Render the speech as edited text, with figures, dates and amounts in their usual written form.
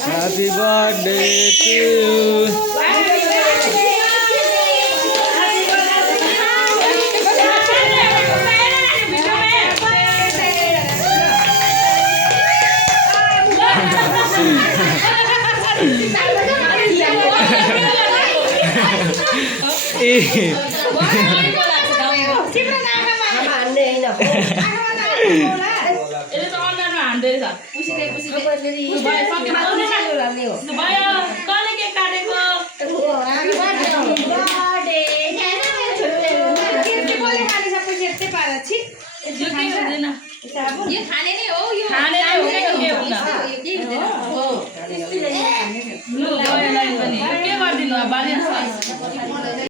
Happy birthday to you. ये खाने नहीं हो ये खाने नहीं हो के हुँदा हो यो के हुँदैन हो लो भयो लाइन पनि के गर्दिनु अब बाले